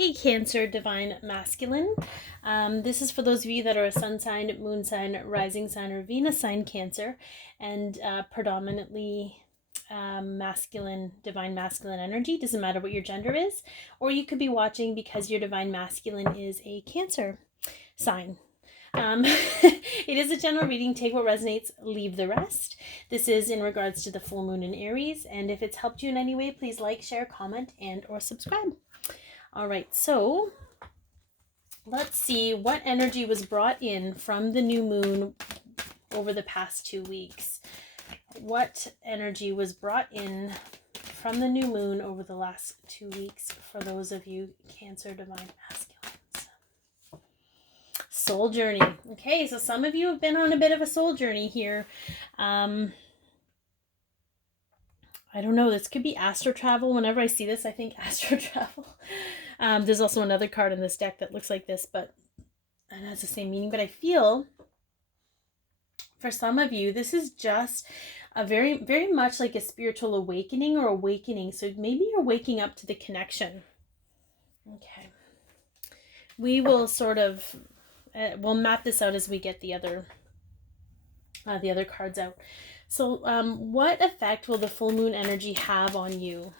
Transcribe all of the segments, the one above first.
Hey Cancer, Divine Masculine. This is for those of you that are a sun sign, moon sign, rising sign, or Venus sign Cancer, and predominantly masculine, divine masculine energy. Doesn't matter what your gender is. Or you could be watching because your divine masculine is a Cancer sign. It is a general reading. Take what resonates, leave the rest. This is in regards to the full moon in Aries, and if it's helped you in any way, please like, share, comment, and or subscribe. All right, so let's see what energy was brought in from the new moon over the past 2 weeks. What energy was brought in from the new moon over the last 2 weeks for those of you Cancer Divine Masculines? Soul journey. Okay, so some of you have been on a bit of a soul journey here. I don't know, this could be astral travel. Whenever I see this, I think astral travel. There's also another card in this deck that looks like this, but it has the same meaning. But I feel for some of you, this is just a very, very much like a spiritual awakening or awakening. So maybe you're waking up to the connection. Okay. We will sort of, we'll map this out as we get the other cards out. So what effect will the full moon energy have on you?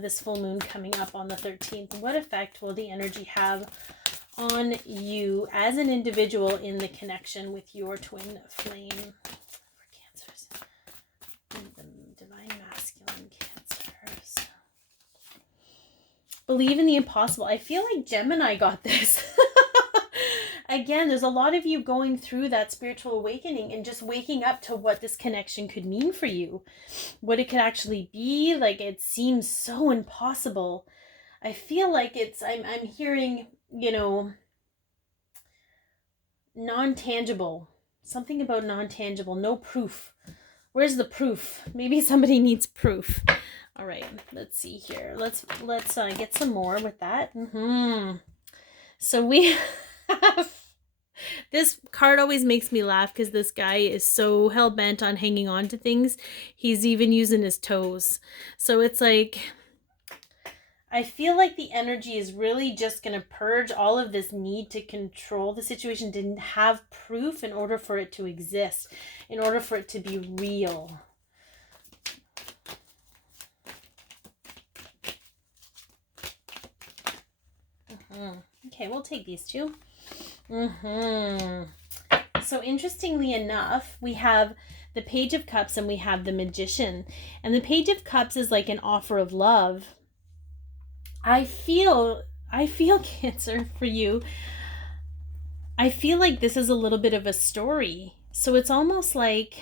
This full moon coming up on the 13th. What effect will the energy have on you as an individual in the connection with your twin flame? For Cancers. The divine masculine Cancers. Believe in the impossible. I feel like Gemini got this. Again, there's a lot of you going through that spiritual awakening and just waking up to what this connection could mean for you. What it could actually be. Like, it seems so impossible. I feel like I'm hearing, non-tangible. Something about non-tangible. No proof. Where's the proof? Maybe somebody needs proof. All right, let's see here. Let's get some more with that. So we have... This card always makes me laugh because this guy is so hell-bent on hanging on to things. He's even using his toes. So it's like, I feel like the energy is really just going to purge all of this need to control the situation, to have proof in order for it to exist, in order for it to be real. Okay, we'll take these two. So interestingly enough, we have the Page of Cups and we have the Magician. And the Page of Cups is like an offer of love. I feel Cancer, for you. I feel like this is a little bit of a story. So it's almost like,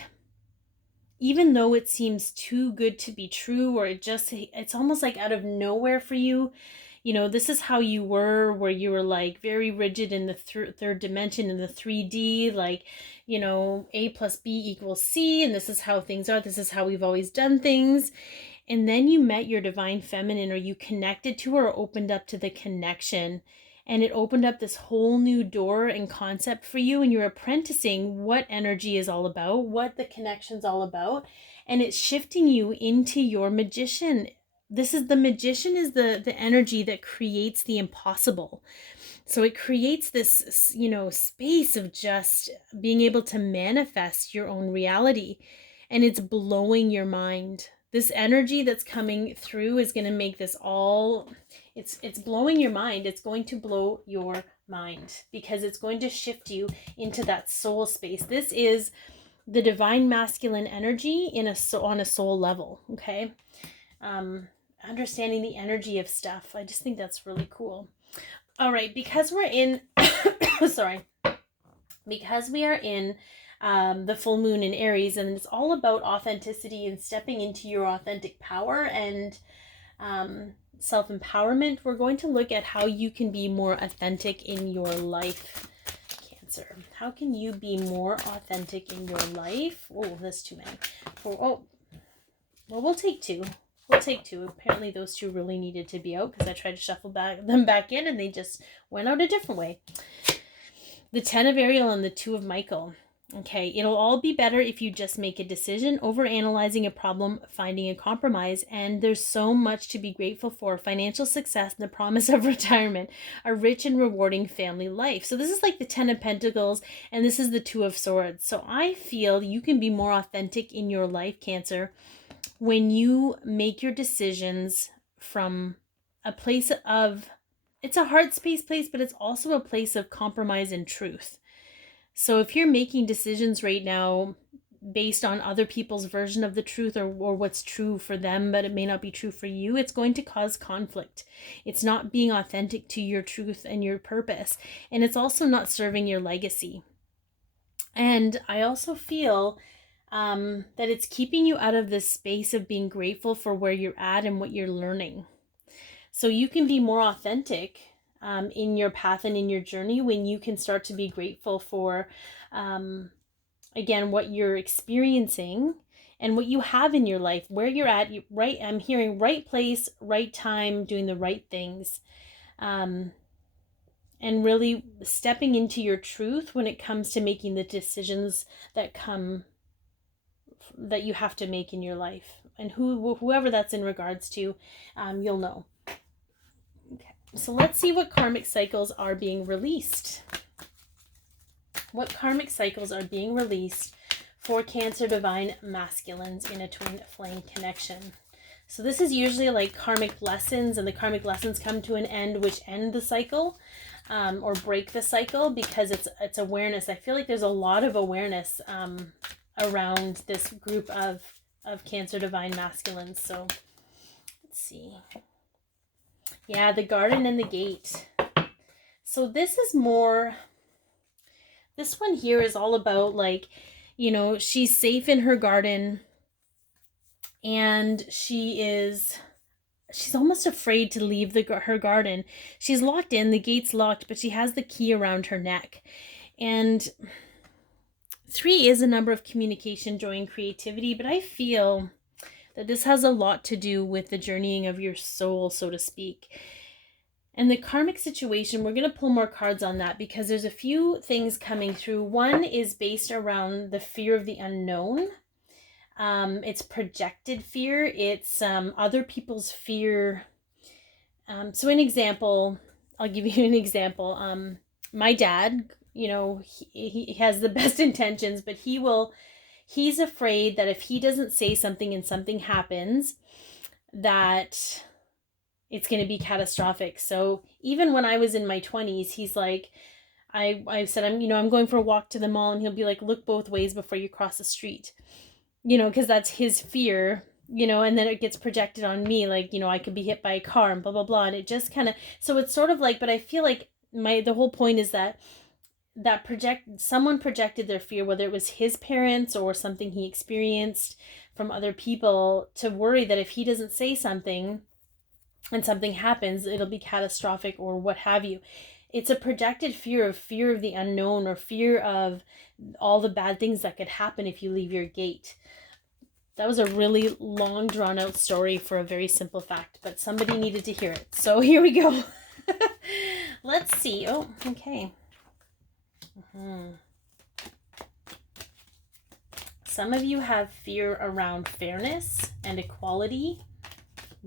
even though it seems too good to be true, or it's almost like out of nowhere for you. This is how you were, where you were like very rigid in the third dimension, in the 3D, like, A plus B equals C, and this is how things are. This is how we've always done things. And then you met your divine feminine, or you connected to her, or opened up to the connection. And it opened up this whole new door and concept for you. And you're apprenticing what energy is all about, what the connection's all about. And it's shifting you into your magician. The magician is the energy that creates the impossible. So it creates this, space of just being able to manifest your own reality. And it's blowing your mind. This energy that's coming through is going to make this all, it's blowing your mind. It's going to blow your mind because it's going to shift you into that soul space. This is the divine masculine energy on a soul level, okay? Understanding the energy of stuff. I just think that's really cool. All right, because we're in, because we are in the full moon in Aries, and it's all about authenticity and stepping into your authentic power and self-empowerment, we're going to look at how you can be more authentic in your life, Cancer. How can you be more authentic in your life? Oh, that's too many. Well, we'll take two. Apparently those two really needed to be out because I tried to shuffle them back in and they just went out a different way. The 10 of Ariel and the 2 of Michael. Okay, it'll all be better if you just make a decision, over analyzing a problem, finding a compromise, and there's so much to be grateful for. Financial success and the promise of retirement, a rich and rewarding family life. So this is like the 10 of Pentacles, and this is the 2 of Swords. So I feel you can be more authentic in your life, Cancer, when you make your decisions from a place of, it's a heart space place, but it's also a place of compromise and truth. So if you're making decisions right now based on other people's version of the truth, or what's true for them, but it may not be true for you, it's going to cause conflict. It's not being authentic to your truth and your purpose. And it's also not serving your legacy. And I also feel that it's keeping you out of this space of being grateful for where you're at and what you're learning. So you can be more authentic in your path and in your journey when you can start to be grateful for, again, what you're experiencing and what you have in your life, where you're at, right? I'm hearing right place, right time, doing the right things, and really stepping into your truth when it comes to making the decisions that you have to make in your life. And whoever that's in regards to, you'll know. Okay, so let's see what karmic cycles are being released. What karmic cycles are being released for Cancer divine masculines in a twin flame connection? So this is usually like karmic lessons, and the karmic lessons come to an end, which end the cycle, or break the cycle, because it's awareness. I feel like there's a lot of awareness around this group of Cancer divine masculines. So let's see. Yeah, the garden and the gate. So this is more, this one here is all about, like, you know, she's safe in her garden, and she's almost afraid to leave her garden. She's locked in, the gate's locked, but she has the key around her neck. And 3 is a number of communication, joy, and creativity, but I feel that this has a lot to do with the journeying of your soul, so to speak. And the karmic situation, we're going to pull more cards on that, because there's a few things coming through. One is based around the fear of the unknown. It's projected fear. It's other people's fear. So an example, I'll give you an example. My dad, you know, he has the best intentions, but he's afraid that if he doesn't say something and something happens, that it's going to be catastrophic. So even when I was in my 20s, he's like, I said, I'm going for a walk to the mall, and he'll be like, look both ways before you cross the street, because that's his fear, and then it gets projected on me, like, I could be hit by a car and blah, blah, blah. And it just kind of, so it's sort of like, but I feel like the whole point is that someone projected their fear, whether it was his parents or something he experienced from other people, to worry that if he doesn't say something and something happens, it'll be catastrophic or what have you. It's a projected fear of the unknown, or fear of all the bad things that could happen if you leave your gate. That was a really long, drawn out story for a very simple fact, but somebody needed to hear it. So here we go. Let's see. Oh, okay. Some of you have fear around fairness and equality,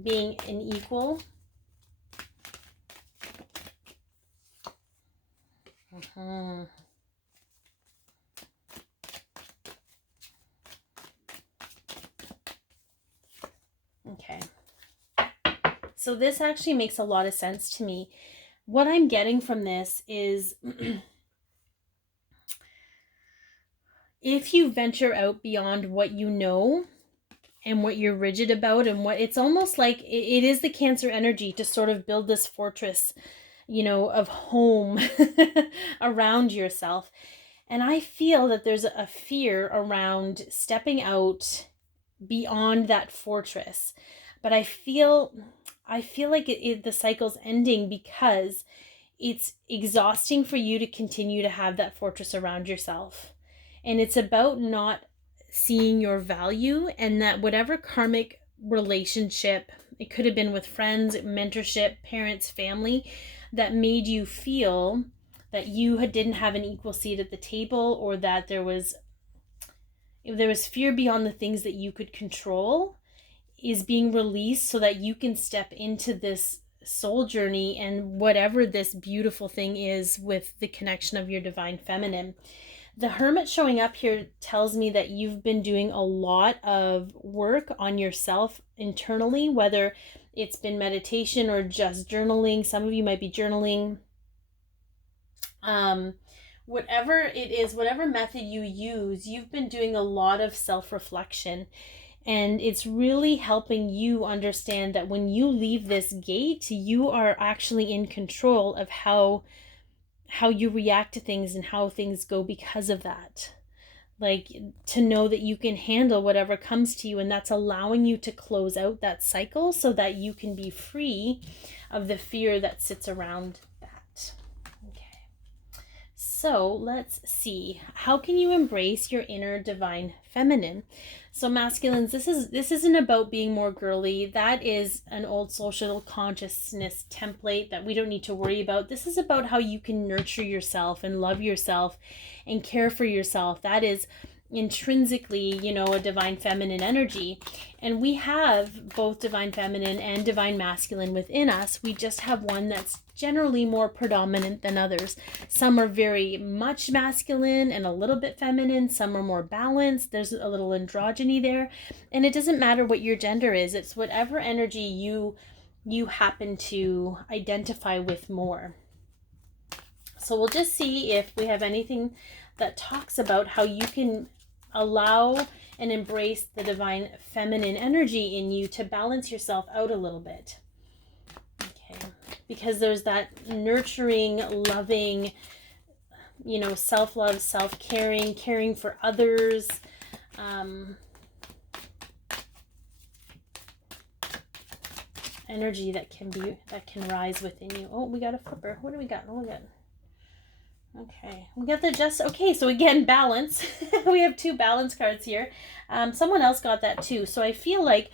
being an equal. Okay. So this actually makes a lot of sense to me. What I'm getting from this is if you venture out beyond what you know and what you're rigid about, and what it's almost like it is the Cancer energy to sort of build this fortress, of home around yourself. And I feel that there's a fear around stepping out beyond that fortress. But I feel like the cycle's ending because it's exhausting for you to continue to have that fortress around yourself. And it's about not seeing your value, and that whatever karmic relationship, it could have been with friends, mentorship, parents, family, that made you feel that you didn't have an equal seat at the table, or that there was if there was fear beyond the things that you could control, is being released so that you can step into this soul journey and whatever this beautiful thing is with the connection of your divine feminine. The Hermit showing up here tells me that you've been doing a lot of work on yourself internally, whether it's been meditation or just journaling. Some of you might be journaling. Whatever it is, whatever method you use, you've been doing a lot of self-reflection. And it's really helping you understand that when you leave this gate, you are actually in control of how you react to things and how things go because of that. Like, to know that you can handle whatever comes to you, and that's allowing you to close out that cycle so that you can be free of the fear that sits around that. Okay. So let's see. How can you embrace your inner divine feminine? So masculines, this isn't about being more girly. That is an old social consciousness template that we don't need to worry about. This is about how you can nurture yourself and love yourself and care for yourself. That is intrinsically, a divine feminine energy. And we have both divine feminine and divine masculine within us. We just have one that's generally more predominant than others. Some are very much masculine and a little bit feminine. Some are more balanced. There's a little androgyny there. And it doesn't matter what your gender is. It's whatever energy you happen to identify with more. So we'll just see if we have anything that talks about how you can allow and embrace the divine feminine energy in you to balance yourself out a little bit. Okay, because there's that nurturing, loving, self-love, self-caring, caring for others, energy that can rise within you. Oh, we got a flipper. What do we got? Oh, we got. Okay, we got so again, balance. We have 2 balance cards here. Someone else got that too. So I feel like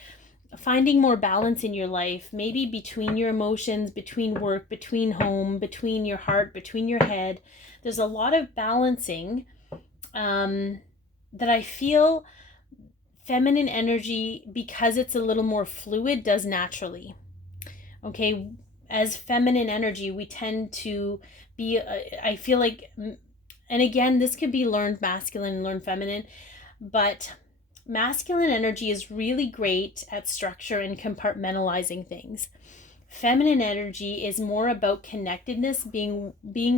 finding more balance in your life, maybe between your emotions, between work, between home, between your heart, between your head. There's a lot of balancing that I feel feminine energy, because it's a little more fluid, does naturally. Okay, as feminine energy, we tend to be, I feel like, and again, this could be learned masculine and learned feminine, but masculine energy is really great at structure and compartmentalizing things. Feminine energy is more about connectedness, being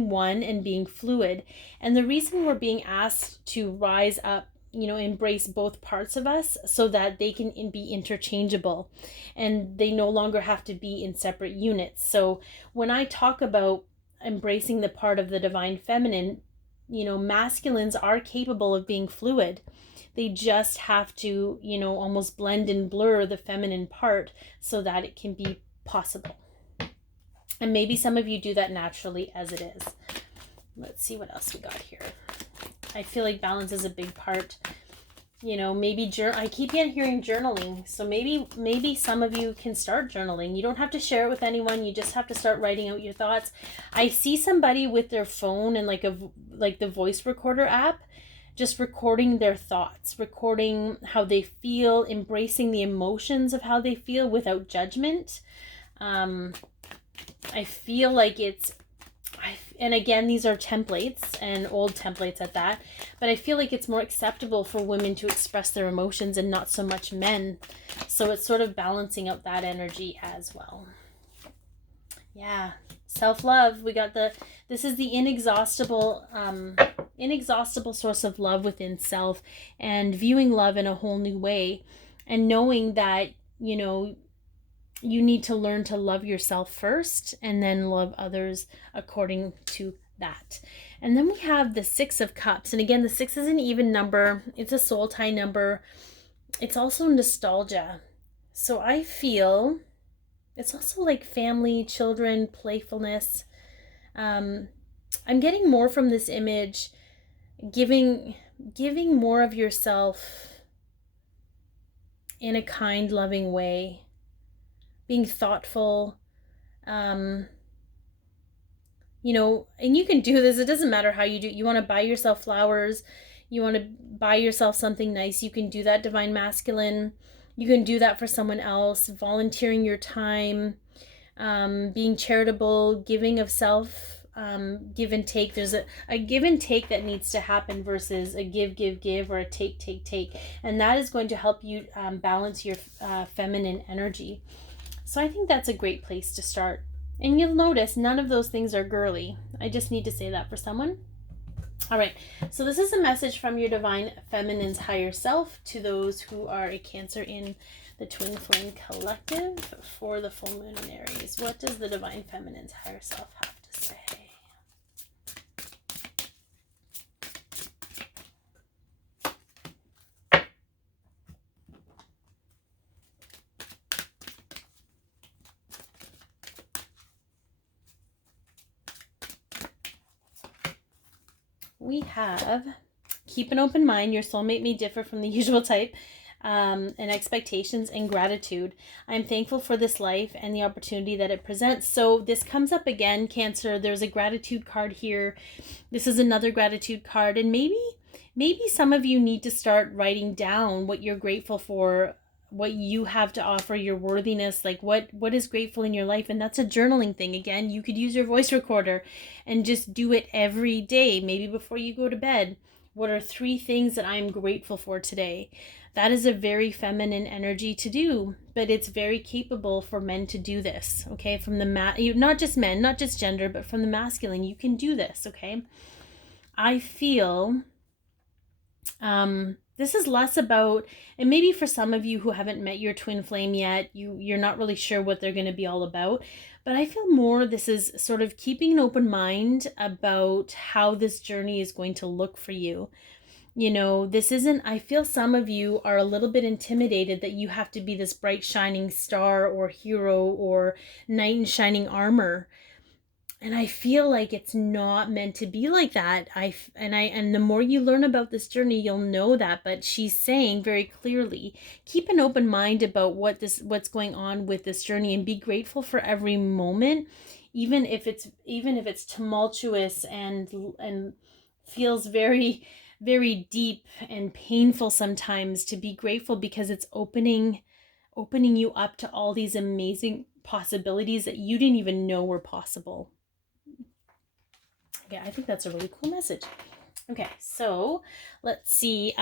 one and being fluid. And the reason we're being asked to rise up, embrace both parts of us so that they can be interchangeable and they no longer have to be in separate units. So when I talk about embracing the part of the divine feminine, masculines are capable of being fluid. They just have to, almost blend and blur the feminine part so that it can be possible. And maybe some of you do that naturally as it is. Let's see what else we got here. I feel like balance is a big part. Maybe I keep hearing journaling. So maybe some of you can start journaling. You don't have to share it with anyone. You just have to start writing out your thoughts. I see somebody with their phone and like the voice recorder app, just recording their thoughts, recording how they feel, embracing the emotions of how they feel without judgment. I feel like and again, these are templates and old templates at that, but I feel like it's more acceptable for women to express their emotions and not so much men. So it's sort of balancing out that energy as well. Yeah, self-love. We got this is the inexhaustible source of love within self, and viewing love in a whole new way, and knowing that, you need to learn to love yourself first and then love others according to that. And then we have the 6 of Cups. And again, the 6 is an even number. It's a soul tie number. It's also nostalgia. So I feel it's also like family, children, playfulness. I'm getting more from this image, giving more of yourself in a kind, loving way. Being thoughtful, and you can do this. It doesn't matter how you do it. You want to buy yourself flowers, You want to buy yourself something nice. You can do that, Divine Masculine. You can do that for someone else, volunteering your time, being charitable, giving of self, give and take. There's a give and take that needs to happen versus a give, or a take. And that is going to help you balance your feminine energy. So I think that's a great place to start. And you'll notice none of those things are girly. I just need to say that for someone. All right, so this is a message from your Divine Feminine's higher self to those who are a Cancer in the Twin Flame Collective for the full moon in Aries. What does the Divine Feminine's higher self have to say? We have, keep an open mind. Your soulmate may differ from the usual type, and expectations and gratitude. I'm thankful for this life and the opportunity that it presents. So this comes up again, Cancer. There's a gratitude card here. This is another gratitude card. And maybe some of you need to start writing down what you're grateful for, what you have to offer, your worthiness, like what is grateful in your life. And that's a journaling thing. Again, you could use your voice recorder and just do it every day, maybe before you go to bed. What are 3 things that I'm grateful for today? That is a very feminine energy to do, but it's very capable for men to do this, okay? From the not just men, not just gender, but from the masculine, you can do this, okay? I feel this is less about, and maybe for some of you who haven't met your twin flame yet, you're not really sure what they're going to be all about, but I feel more this is sort of keeping an open mind about how this journey is going to look for you. You know, this isn't, I feel some of you are a little bit intimidated that you have to be this bright shining star or hero or knight in shining armor. And I feel like it's not meant to be like that. And the more you learn about this journey, you'll know that. But she's saying very clearly, keep an open mind about what's going on with this journey, and be grateful for every moment, even if it's tumultuous and feels very, very deep and painful sometimes. To be grateful because it's opening you up to all these amazing possibilities that you didn't even know were possible. Yeah, I think that's a really cool message. Okay, so let's see.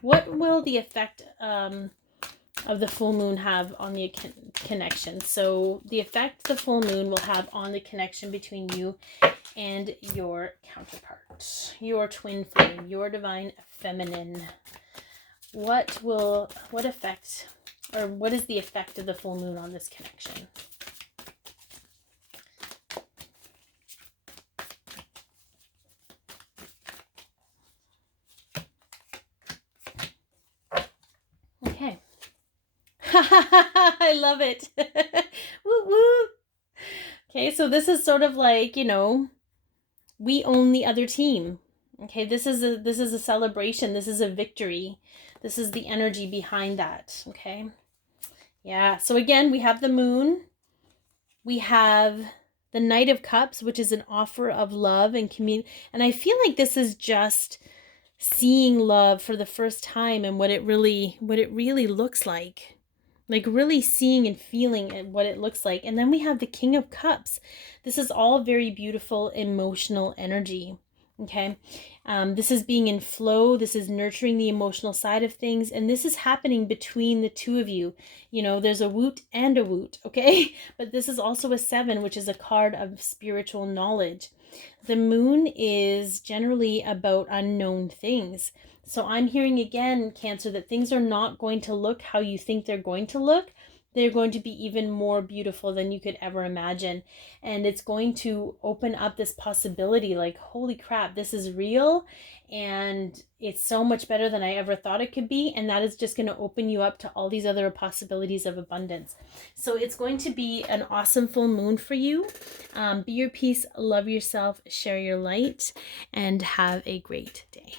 What will the effect of the full moon have on the connection? So the effect the full moon will have on the connection between you and your counterpart, your twin flame, your divine feminine. What effect, or what is the effect of the full moon on this connection? Okay. I love it. Woo woo. Okay, so this is sort of like, you know, we own the other team. Okay, this is a celebration. This is a victory. This is the energy behind that. Okay. Yeah. So again, we have the moon. We have the Knight of Cups, which is an offer of love and community. And I feel like this is just seeing love for the first time and what it really looks like really seeing and feeling what it looks like. And then we have the King of Cups. This is all very beautiful emotional energy. Okay. This is being in flow. This is nurturing the emotional side of things. And this is happening between the two of you. You know, there's a woot and a woot. Okay. But this is also a 7, which is a card of spiritual knowledge. The moon is generally about unknown things. So I'm hearing again, Cancer, that things are not going to look how you think they're going to look. They're going to be even more beautiful than you could ever imagine. And it's going to open up this possibility like, holy crap, this is real. And it's so much better than I ever thought it could be. And that is just going to open you up to all these other possibilities of abundance. So it's going to be an awesome full moon for you. Be your peace, love yourself, share your light, and have a great day.